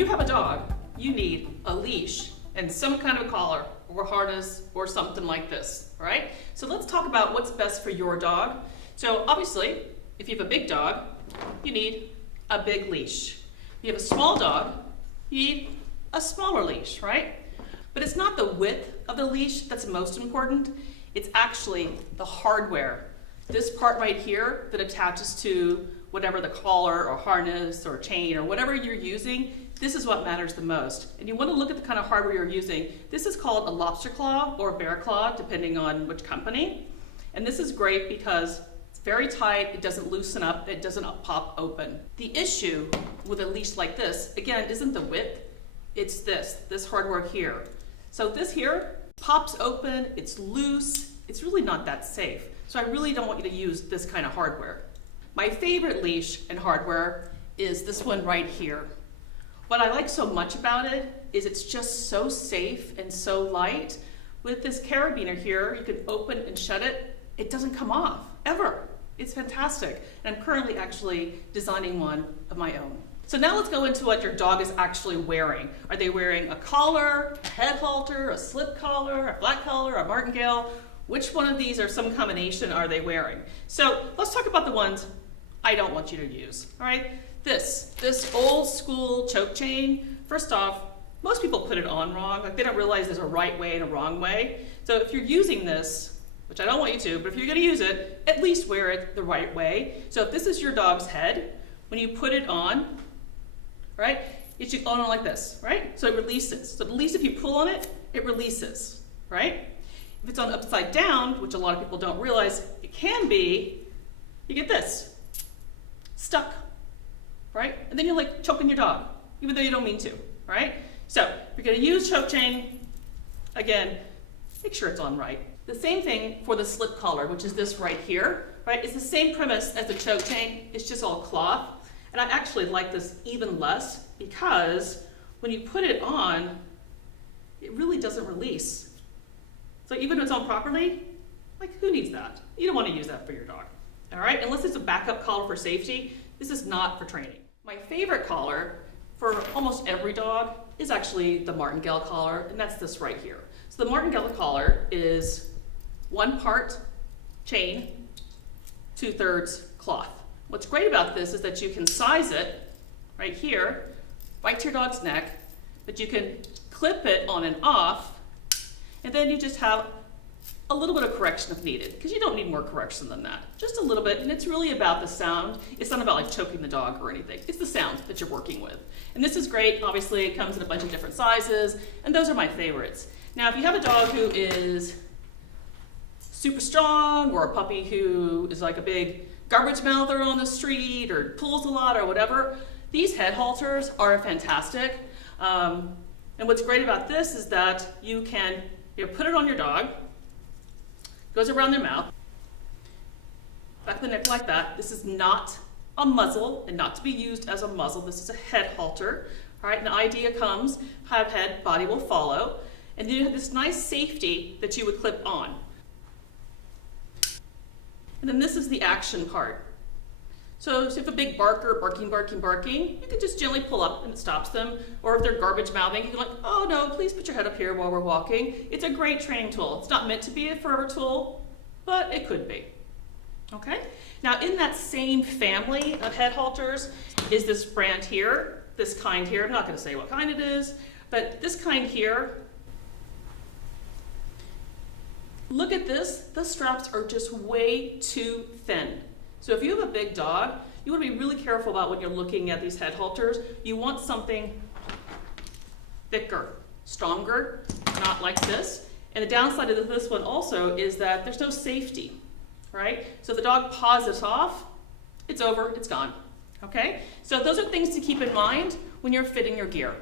you have a dog, you need a leash and some kind of collar or harness or something like this, all right? So let's talk about what's best for your dog. So obviously, if you have a big dog, you need a big leash. If you have a small dog, you need a smaller leash, right? But it's not the width of the leash that's most important, it's actually the hardware. This part right here that attaches to whatever the collar or harness or chain or whatever you're using, this is what matters the most. And you want to look at the kind of hardware you're using. This is called a lobster claw or bear claw, depending on which company. And this is great because it's very tight, it doesn't loosen up, it doesn't pop open. The issue with a leash like this, again, isn't the width, it's this hardware here. So this here pops open, it's loose, it's really not that safe. So I really don't want you to use this kind of hardware. My favorite leash and hardware is this one right here. What I like so much about it is it's just so safe and so light. With this carabiner here, you can open and shut it. It doesn't come off, ever. It's fantastic. And I'm currently actually designing one of my own. So now let's go into what your dog is actually wearing. Are they wearing a collar, a head halter, a slip collar, a flat collar, a martingale? Which one of these or some combination are they wearing? So let's talk about the ones I don't want you to use, all right? This old school choke chain, first off, most people put it on wrong. Like they don't realize there's a right way and a wrong way. So if you're using this, which I don't want you to, but if you're gonna use it, at least wear it the right way. So if this is your dog's head, when you put it on, right, it should go on like this, right? So it releases. So at least if you pull on it, it releases, right? If it's on upside down, which a lot of people don't realize it can be, you get this, stuck, right? And then you're like choking your dog, even though you don't mean to, right? So if you're gonna use choke chain, again, make sure it's on right. The same thing for the slip collar, which is this right here, right? It's the same premise as the choke chain, it's just all cloth. And I actually like this even less because when you put it on, it really doesn't release. So even if it's on properly, like who needs that? You don't want to use that for your dog, all right? Unless it's a backup collar for safety, this is not for training. My favorite collar for almost every dog is actually the martingale collar, and that's this right here. So the martingale collar is 1 part chain, 2/3 cloth. What's great about this is that you can size it right here, right to your dog's neck, but you can clip it on and off, and then you just have a little bit of correction if needed, because you don't need more correction than that. Just a little bit, and it's really about the sound. It's not about like choking the dog or anything. It's the sound that you're working with. And this is great. Obviously, it comes in a bunch of different sizes, and those are my favorites. Now, if you have a dog who is super strong, or a puppy who is like a big garbage mouther on the street, or pulls a lot, or whatever, these head halters are fantastic. And what's great about this is that you can put it on your dog, goes around their mouth, back of the neck like that. This is not a muzzle and not to be used as a muzzle. This is a head halter. All right, and the idea comes, have head, body will follow. And then you have this nice safety that you would clip on. And then this is the action part. So if a big barker, barking, you can just gently pull up and it stops them. Or if they're garbage mouthing, you can like, oh no, please put your head up here while we're walking. It's a great training tool. It's not meant to be a forever tool, but it could be. Okay? Now in that same family of head halters is this brand here, this kind here. I'm not gonna say what kind it is, but this kind here, look at this, the straps are just way too thin. So if you have a big dog, you want to be really careful about when you're looking at these head halters. You want something thicker, stronger, not like this. And the downside of this one also is that there's no safety, right? So if the dog paws this off, it's over, it's gone, okay? So those are things to keep in mind when you're fitting your gear.